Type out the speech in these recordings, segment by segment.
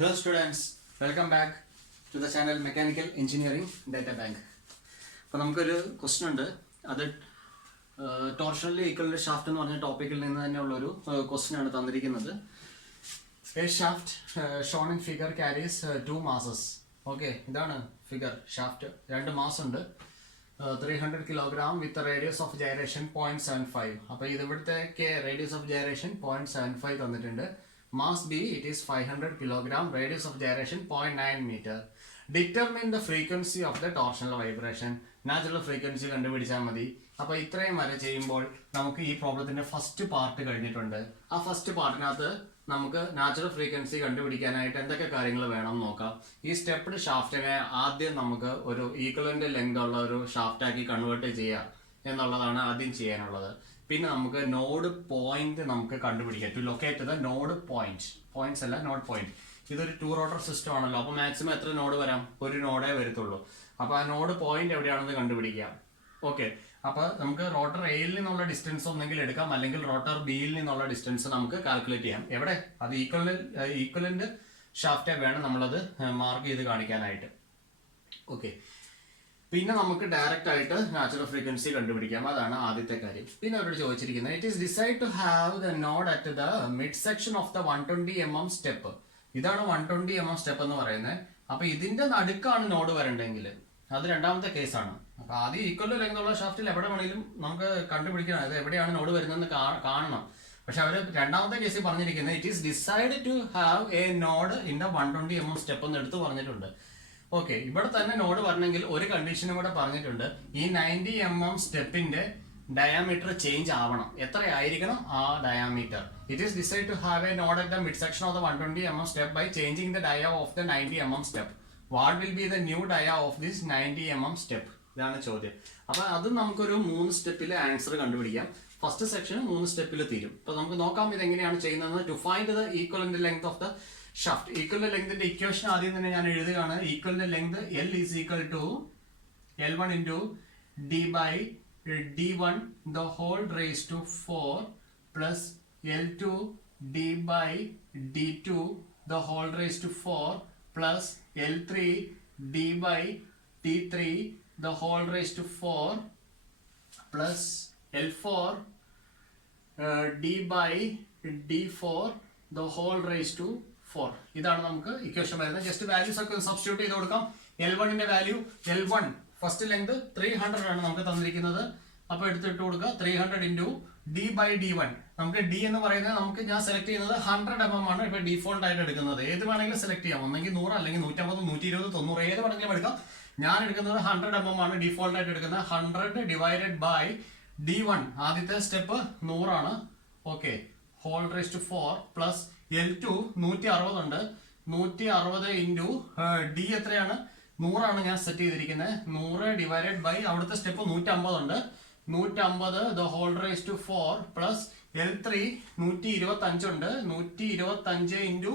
Hello students, welcome back to the channel Mechanical Engineering Data Bank. അപ്പോൾ നമുക്കൊരു question ഉണ്ട്. അത് ടോർഷണലി ഈക്വൽ ഷാഫ്റ്റ് എന്ന് പറഞ്ഞ ടോപ്പിക്കിൽ നിന്ന് തന്നെയുള്ളൊരു ക്വസ്റ്റ്യൻ ആണ് തന്നിരിക്കുന്നത്. A shaft shown in figure carries 2 masses. Okay, ഇതാണ് ഫിഗർ. ഷാഫ്റ്റ് 2 മാസ് ഉണ്ട്, 300 kilogram with radius of gyration 0.75. അപ്പോൾ ഇത് ഇവിടുത്തെ റേഡിയസ് ഓഫ് ജൈറേഷൻ 0.75 തന്നിട്ടുണ്ട്. Mass B, it is 500 kilogram, radius of gyration 0.9 meter. Determine the frequency of the torsional vibration. Natural frequency കണ്ടുപിടിച്ചാൽ മതി. അപ്പോൾ ഇത്രയും വരെ ചെയ്യുമ്പോൾ നമുക്ക് ഈ പ്രോബ്ലത്തിന്റെ ഫസ്റ്റ് പാർട്ട് കഴിഞ്ഞിട്ടുണ്ട്. ആ ഫസ്റ്റ് പാർട്ടിനകത്ത് നമുക്ക് നാച്ചുറൽ ഫ്രീക്വൻസി കണ്ടുപിടിക്കാനായിട്ട് എന്തൊക്കെ കാര്യങ്ങൾ വേണം നോക്കാം. ഈ സ്റ്റെപ്ഡ് ഷാഫ്റ്റിനെ ആദ്യം നമുക്ക് ഒരു ഈക്വലന്റ് ലെങ്ത് ഉള്ള ഒരു ഷാഫ്റ്റാക്കി കൺവേർട്ട് ചെയ്യാം എന്നുള്ളതാണ് ആദ്യം ചെയ്യാനുള്ളത്. പിന്നെ നമുക്ക് നോഡ് പോയിന്റ് നമുക്ക് കണ്ടുപിടിക്കാം. To locate the node points അല്ല, നോഡ് പോയിന്റ്. ഇതൊരു 2 റോട്ടർ സിസ്റ്റം ആണല്ലോ. അപ്പോൾ മാക്സിമം എത്ര നോഡ് വരാം? ഒരു നോഡേ വരത്തുള്ളൂ. അപ്പോൾ ആ നോഡ് പോയിന്റ് എവിടെയാണെന്ന് കണ്ടുപിടിക്കാം. ഓക്കെ, അപ്പോൾ നമുക്ക് റോട്ടർ എയിൽ നിന്നുള്ള ഡിസ്റ്റൻസ് ഒന്നെങ്കിൽ എടുക്കാം, അല്ലെങ്കിൽ റോട്ടർ ബിയിൽ നിന്നുള്ള ഡിസ്റ്റൻസ് നമുക്ക് കാൽക്കുലേറ്റ് ചെയ്യാം. എവിടെ? അത് ഈക്വലന്റ് ഷാഫ്റ്റ് വേണം നമ്മളത് മാർക്ക് ചെയ്ത് കാണിക്കാനായിട്ട്. ഓക്കെ, പിന്നെ നമുക്ക് ഡയറക്റ്റ് ആയിട്ട് നാച്ചുറൽ ഫ്രീക്വൻസി കണ്ടുപിടിക്കാം. അതാണ് ആദ്യത്തെ കാര്യം. പിന്നെ അവരോട് ചോദിച്ചിരിക്കുന്നത്, it is decide to have the node at the mid section of the 120 mm step. ഇതാണ് 120 mm സ്റ്റെപ്പ് എന്ന് പറയുന്നത്. അപ്പൊ ഇതിന്റെ നടുക്കാണ് നോഡ് വരണ്ടെങ്കിൽ അത് രണ്ടാമത്തെ കേസാണ്. അപ്പൊ ആദ്യം ഈക്വൽ ലെങ്ത് ഉള്ള ഷാഫ്റ്റിൽ എവിടെ വേണമെങ്കിലും നമുക്ക് കണ്ടുപിടിക്കണം, അത് എവിടെയാണ് നോഡ് വരുന്നതെന്ന് കാണണം. പക്ഷെ അവര് രണ്ടാമത്തെ കേസിൽ പറഞ്ഞിരിക്കുന്നത്, it is decide to have a node in the 120 mm step എന്ന് എടുത്ത് പറഞ്ഞിട്ടുണ്ട്. ഓക്കെ, ഇവിടെ തന്നെ നോഡ് വരണമെങ്കിൽ ഒരു കണ്ടീഷനും കൂടെ പറഞ്ഞിട്ടുണ്ട്. ഈ 90 mm സ്റ്റെപ്പിന്റെ ഡയാമീറ്റർ ചേഞ്ച് ആവണം. എത്രയായിരിക്കണം ആ diameter? It is decide to have a node at the mid section of the 120 mm step by changing the dia of the 90 mm step. What will be the new dia of this 90 mm step? ഇതാണ് ചോദ്യം. അപ്പൊ അത് നമുക്കൊരു 3 സ്റ്റെപ്പിലെ answer കണ്ടുപിടിക്കാം. First section 3 സ്റ്റെപ്പിൽ തീരും. അപ്പൊ നമുക്ക് നോക്കാം ഇതെങ്ങനെയാണ് ചെയ്യുന്നത്. To find the equivalent length of the shaft. Equivalent ലെങ്തിന്റെ ഇക്വേഷൻ ആദ്യം തന്നെ ഞാൻ എഴുതുകയാണ്. Equivalent length L is equal to L1 into D by D1 the whole raised to 4 plus L2 D by D2 the whole raised to 4 plus L3 D by D3 the whole raised to 4 plus L4 D by D4 the whole raised to 4. ഇതാണ് നമുക്ക് equation വരുന്നത്. Just values ഒക്കെ substitute ചെയ്ത് കൊടുക്കാം. L1 ന്റെ value, L1 first length 300 ആണ് നമുക്ക് തന്നിരിക്കുന്നത്. അപ്പൊ എടുത്തിട്ട് കൊടുക്കുക 300 ഇൻറ്റു D by D1. നമുക്ക് D എന്ന് പറയുന്നത് ഞാൻ സെലക്ട് ചെയ്യുന്നത് 100 mm ആണ് ഇപ്പൊ ഡിഫോൾട്ട് ആയിട്ട് എടുക്കുന്നത്. ഏത് വേണമെങ്കിലും സെലക്ട് ചെയ്യാം, ഒന്നെങ്കിൽ 100 അല്ലെങ്കിൽ 150 120 90 ഏത് വേണമെങ്കിലും എടുക്കാം. ഞാൻ എടുക്കുന്നത് 100 mm ആണ് ഡിഫോൾട്ട് ആയിട്ട് എടുക്കുന്നത്. 100 ഡിവൈഡഡ് ബൈ D1 ആദ്യത്തെ സ്റ്റെപ്പ് 100 ആണ്. Okay, whole raise to 4 plus L2 160 ഉണ്ട്. 160 ഇൻറ്റു D എത്രയാണ്? 100 ആണ് ഞാൻ സെറ്റ് ചെയ്തിരിക്കുന്നത്. 100 ഡിവൈഡഡ് ബൈ അവിടുത്തെ സ്റ്റെപ്പ് 150 ഉണ്ട്. 150 the whole raise to 4 plus L3 125 ഉണ്ട്. 125 into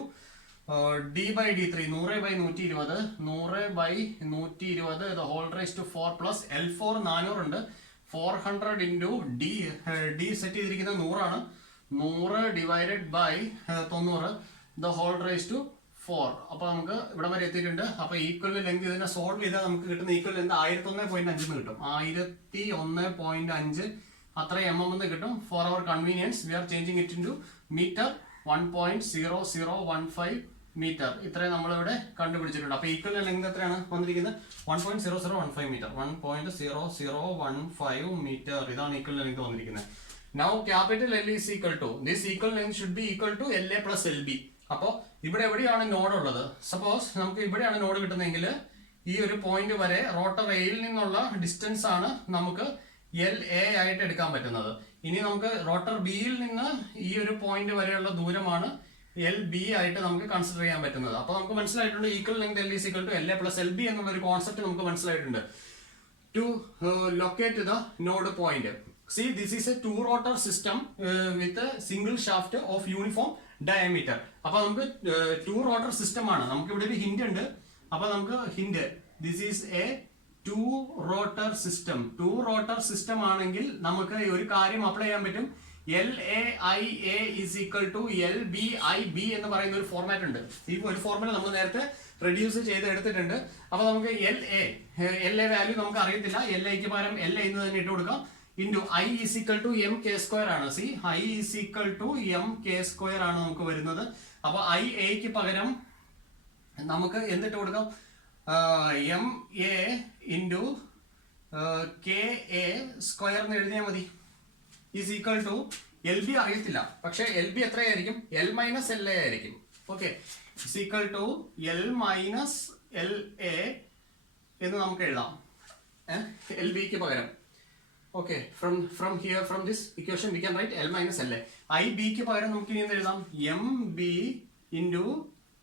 D by D3 100 by 120 100 by 120 the whole raise to 4 plus L4 400 ഉണ്ട്. 400 ഇൻറ്റു D സെറ്റ് ചെയ്തിരിക്കുന്നത് 100 ആണ്. 100 divided by 90 the whole raise to 4. അപ്പൊ നമുക്ക് ഇവിടെ വരെ എത്തിയിട്ടുണ്ട്. അപ്പൊ ഈക്വൽ ലെങ്ത് ഇതിനെ സോൾവ് ചെയ്താൽ നമുക്ക് കിട്ടുന്ന ഈക്വൽ ലെങ്ത് 101.5 എന്ന് കിട്ടും. 101.5 അത്ര mm എന്ന് കിട്ടും. For our convenience we are changing it into meter. 1.0015 meter ഇത്രയും നമ്മളിവിടെ കണ്ടുപിടിച്ചിട്ടുണ്ട്. അപ്പൊ ഈക്വൽ ലെങ്ത് എത്രയാണ് വന്നിരിക്കുന്നത്? 1.0015 മീറ്റർ. 1.0015 മീറ്റർ ഇതാണ് ഈക്വൽ ലെങ്ത് വന്നിരിക്കുന്നത്. Now capital L is equal to, this equal length should be equal to LA plus LB. അപ്പോൾ ഇവിടെ എവിടെയാണ് നോഡ് ഉള്ളത്? സപ്പോസ് നമുക്ക് ഇവിടെയാണ് നോഡ് കിട്ടുന്നതെങ്കിൽ ഈ ഒരു പോയിന്റ് വരെ റോട്ടർ എയിൽ നിന്നുള്ള ഡിസ്റ്റൻസ് ആണ് നമുക്ക് LA ആയിട്ട് എടുക്കാൻ പറ്റുന്നത്. ഇനി നമുക്ക് റോട്ടർ ബിയിൽ നിന്ന് ഈ ഒരു പോയിന്റ് വരെയുള്ള ദൂരമാണ് LB ആയിട്ട് നമുക്ക് കൺസിഡർ ചെയ്യാൻ പറ്റുന്നത്. അപ്പോൾ നമുക്ക് മനസ്സിലായിട്ടുണ്ട് equal length L is equal to LA plus LB എന്നുള്ള ഒരു കോൺസെപ്റ്റ് നമുക്ക് മനസ്സിലായിട്ടുണ്ട്. To locate the node point. See, this is a 2 rotor system with a single shaft of uniform diameter. അപ്പോൾ നമുക്ക് 2 rotor system ആണ്. നമുക്ക് ഇവിടെ ഒരു ഹിന്റ് ഉണ്ട്. അപ്പോൾ നമുക്ക് hint, this is a 2 rotor system. 2 rotor system ആണെങ്കിൽ നമുക്ക് ഒരു കാര്യം അപ്ലൈ ചെയ്യാൻ പറ്റും. L A I A is equal to L B I B എന്ന് പറയുന്ന ഒരു ഫോർമാറ്റ് ഉണ്ട്. ഈ ഒരു ഫോർമുല നമ്മൾ നേരത്തെ റെഡ്യൂസ് ചെയ്ത് എടുത്തിട്ടുണ്ട്. അപ്പൊ നമുക്ക് എൽ എ വാല്യൂ നമുക്ക് അറിയത്തില്ല, എൽ എക്ക് പകരം എൽ എന്ന് തന്നെ ഇട്ട് കൊടുക്കാം. Into I is equal to M K square ആണ്. C I is equal to M K square ആണ് നമുക്ക് വരുന്നത്. അപ്പൊ ഐ എക്ക് പകരം നമുക്ക് എന്തിട്ട് കൊടുക്കാം, M A into K A square എന്ന് എഴുതിയാൽ മതി. Is equal to L B അറിയത്തില്ല, പക്ഷെ എൽ ബി എത്രയായിരിക്കും, എൽ മൈനസ് എൽ എ ആയിരിക്കും. Okay, is equal to L minus L A എന്ന് നമുക്ക് എഴുതാം എൽ ബിക്ക് പകരം. Okay, from here from this equation we can write L minus L A. I ബിക്ക് പകരം നമുക്ക് ഇനി എന്ത് എഴുതാം, M B into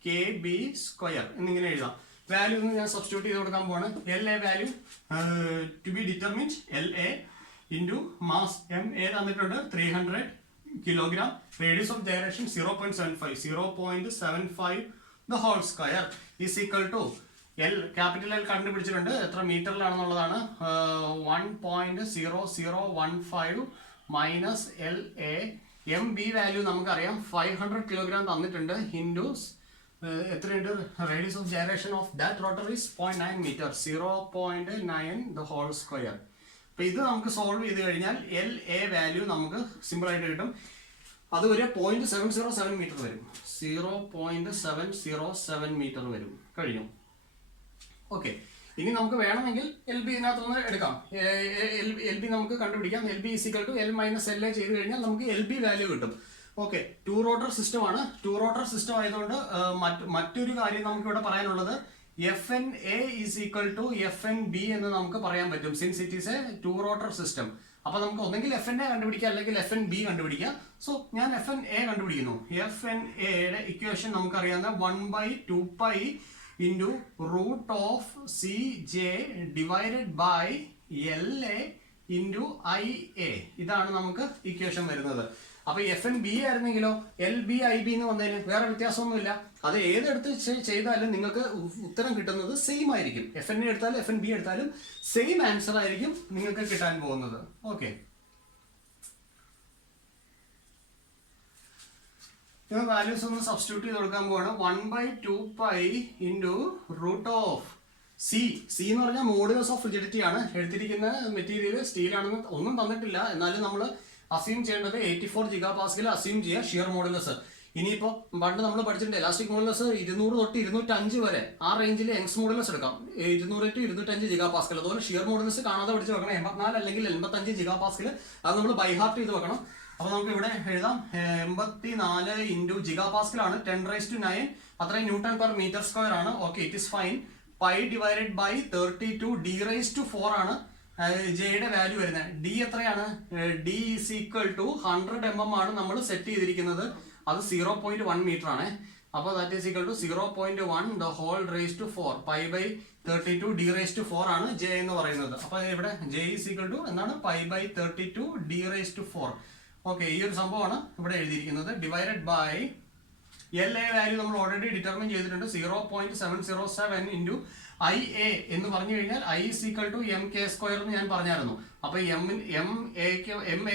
K B square എന്നിങ്ങനെ എഴുതാം. വാല്യൂ ഒന്ന് ഞാൻ സബ്സ്റ്റിറ്റ്യൂട്ട് ചെയ്ത് കൊടുക്കാൻ പോവാണ്. L A value to be determined L A into mass M A തന്നിട്ടുണ്ട് 300 kilogram, radius of direction 0.75 the whole square is equal to L, capital L കണ്ടുപിടിച്ചിട്ടുണ്ട്, എത്ര മീറ്ററിലാണെന്നുള്ളതാണ്, 1.0015 minus L A. M B value നമുക്കറിയാം 500 kilogram തന്നിട്ടുണ്ട്, into എത്രയുണ്ട്, radius of gyration of that rotor is 0.9 metre, 0.9 the whole square. അപ്പൊ ഇത് നമുക്ക് solve ചെയ്ത് കഴിഞ്ഞാൽ എൽ എ വാല്യൂ നമുക്ക് സിമ്പിൾ ആയിട്ട് കിട്ടും. അത് ഒരു 0.707 മീറ്റർ വരും, 0.707 മീറ്റർ വരും. കഴിഞ്ഞു. ഓക്കെ, ഇനി നമുക്ക് വേണമെങ്കിൽ എൽ ബി ഇതിനകത്തുനിന്ന് എടുക്കാം. എൽ ബി നമുക്ക് കണ്ടുപിടിക്കാം. L B equal to L minus L A ചെയ്ത് കഴിഞ്ഞാൽ നമുക്ക് എൽ ബി വാല്യൂ കിട്ടും. ഓക്കെ, ടു റോട്ടർ സിസ്റ്റം ആണ്. ടു റോട്ടർ സിസ്റ്റം ആയതുകൊണ്ട് മറ്റൊരു കാര്യം നമുക്ക് ഇവിടെ പറയാനുള്ളത്, F N A is equal to F N B എന്ന് നമുക്ക് പറയാൻ പറ്റും, since it is a two rotor system. അപ്പൊ നമുക്ക് ഒന്നെങ്കിൽ എഫ് എൻ എ കണ്ടുപിടിക്കാം, അല്ലെങ്കിൽ എഫ് എൻ ബി കണ്ടുപിടിക്കാം. സോ ഞാൻ എഫ് എൻ എ കണ്ടുപിടിക്കുന്നു. എഫ് എൻ എയുടെ ഇക്വേഷൻ നമുക്കറിയാവുന്ന 1/2π into root of C J divided by L A into I A. ഇതാണ് നമുക്ക് ഇക്വേഷൻ വരുന്നത്. അപ്പൊ എഫ് എൻ ബി ആയിരുന്നെങ്കിലോ എൽ ബി ഐ ബി എന്ന് വന്നതിന് വേറെ വ്യത്യാസമൊന്നുമില്ല. അത് ഏതെടുത്ത് ചെയ്താലും നിങ്ങൾക്ക് ഉത്തരം കിട്ടുന്നത് സെയിം ആയിരിക്കും. എഫ് എൻ എ എടുത്താലും എഫ് എൻ ബി എടുത്താലും സെയിം ആൻസർ ആയിരിക്കും നിങ്ങൾക്ക് കിട്ടാൻ പോകുന്നത്. ഓക്കെ, വാല്യൂസ് ഒന്ന് സബ്സ്റ്റിറ്റ്യൂട്ട് ചെയ്ത് കൊടുക്കാൻ പോവാണ്. 1/2π into root of C. C എന്ന് പറഞ്ഞാൽ മോഡുലസ് ഓഫ് റിജിഡിറ്റി ആണ്. എടുത്തിരിക്കുന്ന മെറ്റീരിയൽ സ്റ്റീൽ ആണെന്ന് ഒന്നും തന്നിട്ടില്ല, എന്നാലും നമ്മൾ അസ്യൂം ചെയ്യേണ്ടത് 84 GPa അസ്യൂം ചെയ്യുക ഷിയർ മോഡുലസ്. ഇനിയിപ്പോ പണ്ട് നമ്മൾ പഠിച്ചിട്ടുണ്ട് ഇലാസ്റ്റിക് മോഡുലസ് 200 തൊട്ട് 205 വരെ, ആ റേഞ്ചിൽ യങ്സ് മോഡുലസ് എടുക്കാം, 200 to 205 GPa. അതുപോലെ ഷിയർ മോഡുലസ് കാണാതെ പഠിച്ച് വെക്കണം, 84 അല്ലെങ്കിൽ 85 GPa. അത് നമ്മൾ ബൈ ഹാർട്ട് ചെയ്ത് വെക്കണം. അപ്പൊ നമുക്ക് ഇവിടെ എഴുതാം 84 ഇൻറ്റു GPa ആണ്, 10⁹, അത്രയും ന്യൂട്ടൺ പെർ മീറ്റർ സ്ക്വയർ ആണ്. Okay, it is fine. Pi divided by 32 d⁻⁴ ആണ് ജെയുടെ വാല്യൂ വരുന്നത്. ഡി എത്രയാണ്, D is equal to 100 mm ആണ് നമ്മൾ സെറ്റ് ചെയ്തിരിക്കുന്നത്. അത് 0.1 മീറ്റർ ആണ്. അപ്പൊ that is equal to 0.1 the whole raise to 4 π/32 d⁻⁴ ആണ് ജെ എന്ന് പറയുന്നത്. അപ്പൊ ഇവിടെ ജെ ഈസ് ഈക്വൽ ടു എന്താണ്, π/32 d⁻⁴. ഓക്കെ, ഈ ഒരു സംഭവമാണ് ഇവിടെ എഴുതിയിരിക്കുന്നത്. Divided by L A value നമ്മൾ ഓൾറെഡി ഡിറ്റർമിൻ ചെയ്തിട്ടുണ്ട്, 0.707 ഇൻറ്റു ഐ എ എന്ന് പറഞ്ഞു കഴിഞ്ഞാൽ I is equal to M K square എന്ന് ഞാൻ പറഞ്ഞായിരുന്നു. അപ്പൊ എം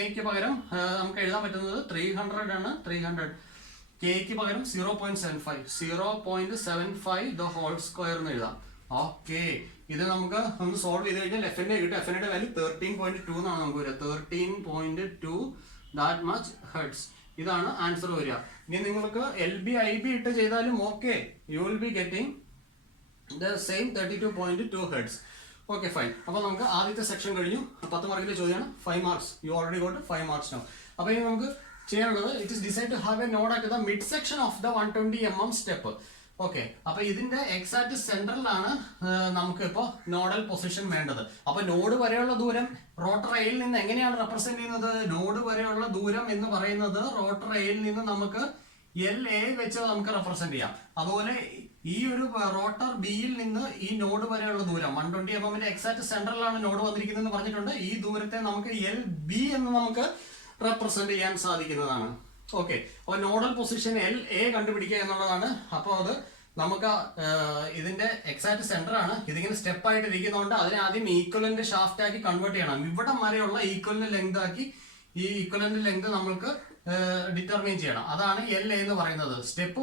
എക്ക് പകരം നമുക്ക് എഴുതാൻ പറ്റുന്നത് 300 ആണ്. 300 കെക്ക് പകരം 0.75 ദ ഹോൾ സ്ക്വയർ എന്ന് എഴുതാം. ഓക്കെ, ഇത് നമുക്ക് ഒന്ന് സോൾവ് ചെയ്ത് കഴിഞ്ഞാൽ എഫ് എൻ എ കിട്ടും. എഫ് എൻ എയുടെ വാല്യൂ 13.2 എന്നാണ് നമുക്ക് വരിക, 13.2 ദാറ്റ് മച്ച് ഹെർട്സ്. ഇതാണ് ആൻസർ വരിക. ഇനി നിങ്ങൾക്ക് എൽ ബി ഐ ബി ഇട്ട് ചെയ്താലും okay, you will be getting the same 32.2 hertz. Okay, fine. അപ്പോൾ നമുക്ക് ആദ്യത്തെ സെക്ഷൻ കഴിഞ്ഞു. 10 മാർക്കിലെ ചോദ്യമാണ്, 5 marks. You already got 5 marks now. അപ്പോൾ ഇനി നമുക്ക് ചെയ്യാനുള്ളത്, it is decide to have a node at the mid section of the 120 mm step. Okay, അപ്പൊ ഇതിന്റെ എക്സാക്ട് സെൻട്രലിലാണ് നമുക്ക് ഇപ്പോൾ നോഡൽ പൊസിഷൻ വേണ്ടത്. അപ്പൊ നോഡ് വരെയുള്ള ദൂരം റോട്ടർ എയിൽ നിന്ന് എങ്ങനെയാണ് റെപ്രസെന്റ് ചെയ്യുന്നത്? നോഡ് വരെയുള്ള ദൂരം എന്ന് പറയുന്നത് റോട്ടർ എയിൽ നിന്ന് നമുക്ക് എൽ എ വെച്ച് നമുക്ക് റെപ്രസെന്റ് ചെയ്യാം. അതുപോലെ ഈ ഒരു റോട്ടർ ബിയിൽ നിന്ന് ഈ നോഡ് വരെയുള്ള ദൂരം 120 mm എക്സാക്ട് സെൻട്രലിലാണ് നോഡ് വന്നിരിക്കുന്നത് പറഞ്ഞിട്ടുണ്ട്. ഈ ദൂരത്തെ നമുക്ക് എൽ ബി എന്ന് നമുക്ക് റെപ്രസെന്റ് ചെയ്യാൻ സാധിക്കുന്നതാണ്. ഓക്കെ, അപ്പോൾ നോഡൽ പൊസിഷൻ എൽ എ കണ്ടുപിടിക്കുക എന്നുള്ളതാണ്. അപ്പോൾ അത് നമുക്ക് ഇതിന്റെ എക്സാക്ട് സെന്റർ ആണ്. ഇതിങ്ങനെ സ്റ്റെപ്പ് ആയിട്ട് ഇരിക്കുന്നതുകൊണ്ട് അതിനെ ആദ്യം ഈക്വലന്റ് ഷാഫ്റ്റ് ആക്കി കൺവേർട്ട് ചെയ്യണം. ഇവിടം വരെയുള്ള ഈക്വലന്റ് ലെങ്ത് ആക്കി ഈ ഈക്വലന്റ് ലെങ്ത് നമ്മൾക്ക് ഡിറ്റർമൈൻ ചെയ്യണം. അതാണ് എൽ എ എന്ന് പറയുന്നത്. സ്റ്റെപ്പ്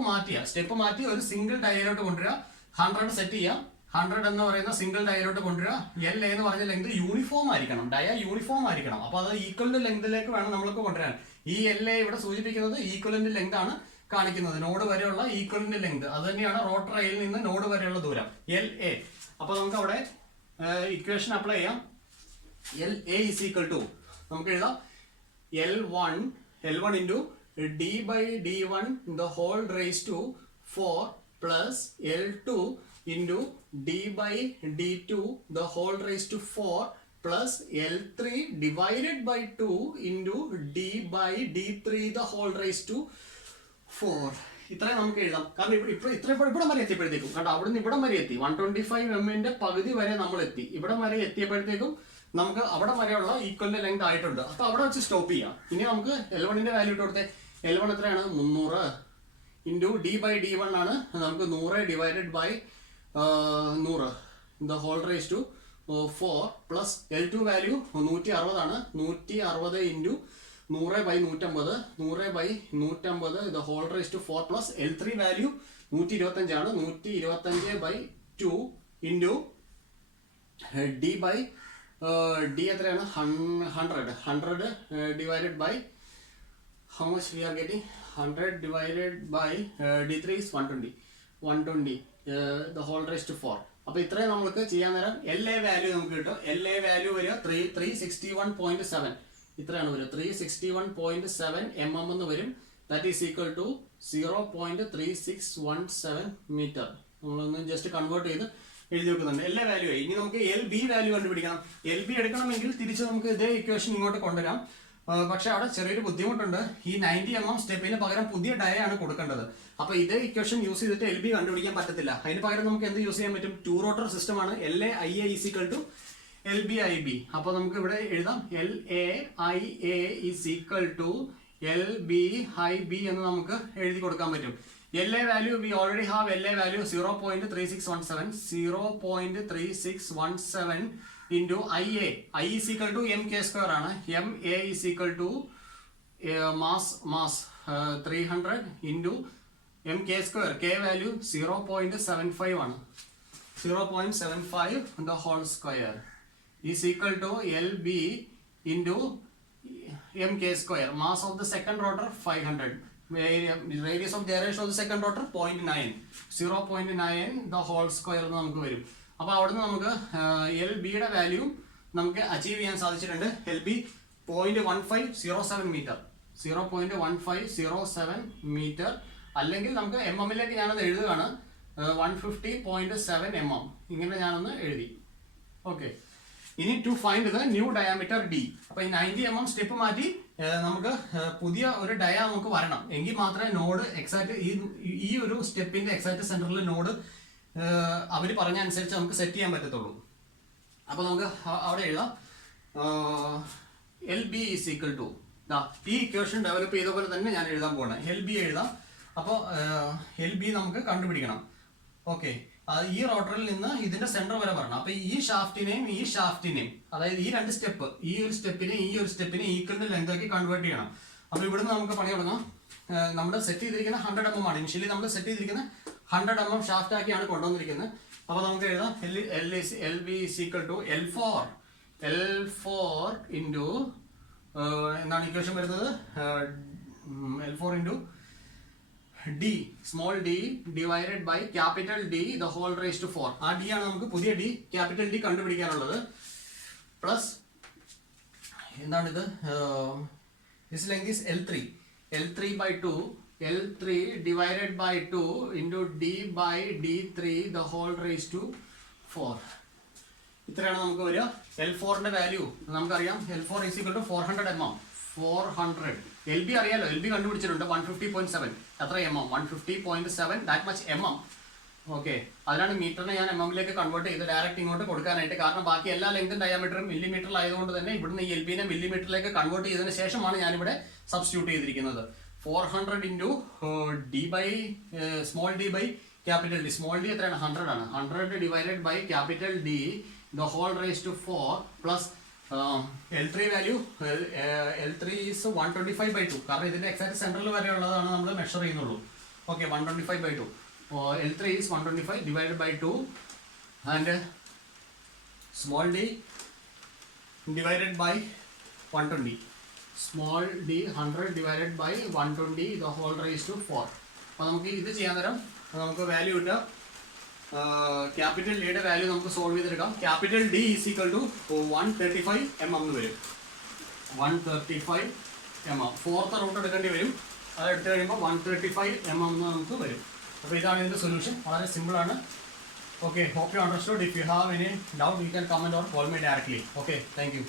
മാറ്റി ഒരു സിംഗിൾ ഡയയിലോട്ട് കൊണ്ടുവരിക, 100 സെറ്റ് ചെയ്യാം. 100 എന്ന് പറയുന്ന സിംഗിൾ ഡയയിലോട്ട് കൊണ്ടുവരിക. എൽ എ എന്ന് പറഞ്ഞ ലെങ്ത് യൂണിഫോം ആയിരിക്കണം, ഡയ യൂണിഫോം ആയിരിക്കണം. അപ്പൊ അത് ഈക്വലന്റ് ലെങ്തിലേക്ക് വേണം നമ്മൾക്ക് കൊണ്ടുവരാൻ. ഈ എൽ എ ഇവിടെ സൂചിപ്പിക്കുന്നത് ഈക്വലന്റ് ലെങ്ത് ആണ് കാണിക്കുന്നത്, നോഡ് വരെയുള്ള ഈക്വലന്റ് ലെങ്ത്. അത് തന്നെയാണ് റോട്ടർ എയിൽ നിന്ന് നോഡ് വരെയുള്ള ദൂരം എൽ എ. അപ്പൊ നമുക്ക് അവിടെ ഇക്വേഷൻ അപ്ലൈ ചെയ്യാം. L A is equal to നമുക്ക് എഴുതാം L1 into d by d1 the whole raised to 4 plus L2 into d by d2 the whole raised to 4 plus L3 divided by 2 into d by d3 the whole raised to 4. ഇത്രയും നമുക്ക് എഴുതാം. കാരണം ഇവിടം വരെ എത്തിയപ്പോഴത്തേക്കും കണ്ടോ, അവിടുന്ന് ഇവിടം വരെ എത്തി. 125 mm പകുതി വരെ നമ്മൾ എത്തി. ഇവിടം വരെ എത്തിയപ്പോഴത്തേക്കും നമുക്ക് അവിടെ വരെയുള്ള ഈക്വലിന്റെ ലെങ്ത് ആയിട്ടുണ്ട്. അപ്പൊ അവിടെ വെച്ച് സ്റ്റോപ്പ് ചെയ്യാം. ഇനി നമുക്ക് L1 വാല്യൂ ഇട്ട് കൊടുത്തേ. L1 എത്രയാണ്? 300 into D by D one ആണ്. നമുക്ക് 100 divided by 100 the whole raise to 4 plus L2 value 160 ആണ്. 160 into 100 by 150 100 by 150 the whole raise to 4 plus L3 value 125 ആണ്. 125 by 2 into D by d എത്രയാണ്? 100 divided by how much we are getting? 100 divided by d3 is 120 the whole raised to 4. അപ്പൊ ഇത്രയും നമുക്ക് ചെയ്യാൻ നേരം L A value നമുക്ക് കിട്ടും. L A value വരിക 361.7 ഇത്രയാണ് വരിക. 361.7 mm എന്ന് വരും. That is equal to 0.3617 meter. നമ്മളൊന്ന് ജസ്റ്റ് കൺവേർട്ട് ചെയ്ത് എഴുതി വെക്കുന്നുണ്ട്. എല്ലാ വാല്യൂ ആയി. ഇനി നമുക്ക് എൽ ബി വാല്യൂ കണ്ടുപിടിക്കണം. എൽ ബി എടുക്കണമെങ്കിൽ തിരിച്ച് നമുക്ക് ഇതേ ഇക്വേഷൻ ഇങ്ങോട്ട് കൊണ്ടുവരാം. പക്ഷെ അവിടെ ചെറിയൊരു ബുദ്ധിമുട്ടുണ്ട്. ഈ 90 mm സ്റ്റെപ്പിന് പകരം പുതിയ ഡയ ആണ് കൊടുക്കേണ്ടത്. അപ്പൊ ഇതേ ഇക്വേഷൻ യൂസ് ചെയ്തിട്ട് എൽ ബി കണ്ടുപിടിക്കാൻ പറ്റത്തില്ല. അതിന് പകരം നമുക്ക് എന്ത് യൂസ് ചെയ്യാൻ പറ്റും? 2 റോട്ടർ സിസ്റ്റം ആണ്. L A I A is equal to L B I B. അപ്പൊ നമുക്ക് ഇവിടെ എഴുതാം L A I A is equal to L B I B എന്ന് നമുക്ക് എഴുതി കൊടുക്കാൻ പറ്റും. LA value we already have LA value 0.3617 into IA. I is equal to MK square ആണ്. MA is equal to mass 300 into MK square. K value 0.75 ആണ്. 0.75 the whole square is equal to LB into MK square. Mass of the second rotor 500. Radius of gyration of the second rotor 0.9. 0.9 the whole square എന്ന് നമുക്ക് വരും. അപ്പൊ അവിടുന്ന് നമുക്ക് L ബിയുടെ value നമുക്ക് achieve ചെയ്യാൻ സാധിച്ചിട്ടുണ്ട്. L B 0.1507 meter. 0.1507 മീറ്റർ. അല്ലെങ്കിൽ നമുക്ക് എം എമ്മിലേക്ക് ഞാനത് എഴുതുകയാണ്. 150.7 mm ഇങ്ങനെ ഞാനൊന്ന് എഴുതി. ഓക്കെ, ഇനി to find the new diameter D. അപ്പൊ ഈ 90 mm സ്റ്റെപ്പ് മാറ്റി നമുക്ക് പുതിയ ഒരു ഡയ നമുക്ക് വരണം. എങ്കിൽ മാത്രമേ നോഡ് എക്സാക്ട് ഈ ഒരു സ്റ്റെപ്പിന്റെ എക്സാക്ട് സെന്ററിൽ നോഡ് അവർ പറഞ്ഞ അനുസരിച്ച് നമുക്ക് സെറ്റ് ചെയ്യാൻ പറ്റത്തുള്ളൂ. അപ്പൊ നമുക്ക് അവിടെ എഴുതാം L B is equal to ഈ ഇക്വേഷൻ ഡെവലപ്പ് ചെയ്ത പോലെ തന്നെ ഞാൻ എഴുതാൻ പോകണം. എൽ ബി എഴുതാം. അപ്പോൾ എൽ ബി നമുക്ക് കണ്ടുപിടിക്കണം. ഓക്കെ, ഈ റോട്ടറിൽ നിന്ന് ഇതിന്റെ സെന്റർ വരെ വരണം. അപ്പൊ ഈ ഷാഫ്റ്റിനെയും അതായത് ഈ രണ്ട് സ്റ്റെപ്പ്, ഈ ഒരു സ്റ്റെപ്പിനെ ഈക്വലിന്റെ ലെങ്ത് ആക്കി കൺവേർട്ട് ചെയ്യണം. അപ്പൊ ഇവിടുന്ന് നമുക്ക് പണി തുടങ്ങാം. നമ്മൾ സെറ്റ് ചെയ്തിരിക്കുന്ന 100 mm ആണ്. ഇനിഷ്യലി നമ്മൾ സെറ്റ് ചെയ്തിരിക്കുന്ന 100 mm ഷാഫ്റ്റ് ആക്കിയാണ് കൊണ്ടുവന്നിരിക്കുന്നത്. അപ്പൊ നമുക്ക് എഴുതാം L B is equal to L4 into എന്താണ് ഇക്വേഷൻ വരുന്നത്? L4 into d small d divided by capital D the whole raised to 4. ആ d ആണ് നമുക്ക് പുതിയ d capital D കണ്ടുപിടിക്കാനുള്ളത്. പ്ലസ് എന്താണിത്? this length is L3 by 2 L3 divided by 2 into d by d3 the whole raised to 4. ഇത്രയാണ് നമുക്ക് വരിക. L4ന്റെ value നമുക്കറിയാം. L4 is equal to 400 mm. 400. L B അറിയാലോ, എൽ ബി കണ്ടുപിടിച്ചിട്ടുണ്ട്. 150.7 എത്ര mm? 150.7 that much mm. Okay, അതിനാണ് മീറ്ററിനെ ഞാൻ mmലേക്ക് convert ചെയ്ത് direct ഇങ്ങോട്ട് കൊടുക്കാനായിട്ട്. കാരണം ബാക്കി എല്ലാ ലെങ്തും ഡയമീറ്ററും മില്ലിമീറ്ററിൽ ആയതുകൊണ്ട് തന്നെ ഇവിടുന്ന് ഈ എൽ ബിനെ മില്ലിമീറ്ററിലേക്ക് കൺവേർട്ട് ചെയ്തതിന് ശേഷമാണ് ഞാനിവിടെ സബ്സ്റ്റിറ്റ്യൂട്ട് ചെയ്തിരിക്കുന്നത്. 400 into D by small D by capital D. Small D എത്രയാണ്? 100 ആണ്. 100 divided by capital D the whole raise to 4 plus L3 value L3 is 125/2 കാരണം ഇതിൻ്റെ എക്സാക്ട് സെൻട്രൽ വരെ ഉള്ളതാണ് നമ്മൾ മെഷർ ചെയ്യുന്നുള്ളൂ. Okay, 125/2. L3 is 125 divided by 2 and small d divided by 120. Small d 100 divided by 120 the whole raised to 4. അപ്പോൾ നമുക്ക് ഇത് ചെയ്യാൻ തരാം. നമുക്ക് വാല്യൂ കിട്ടുക ക്യാപിറ്റൽ ഡിയുടെ വാല്യൂ നമുക്ക് സോൾവ് ചെയ്തെടുക്കാം. Capital D is equal to 135 mm എന്ന് വരും. 135 mm. ഫോർത്ത് റൂട്ട് എടുക്കേണ്ടി വരും. അത് എടുത്തു കഴിയുമ്പോൾ 135 mm എന്ന് നമുക്ക് വരും. അപ്പോൾ ഇതാണ് ഇതിൻ്റെ സൊല്യൂഷൻ. വളരെ സിമ്പിളാണ്. Okay, hope you understood. If you have any doubt, you can comment or call me directly. Okay, thank you.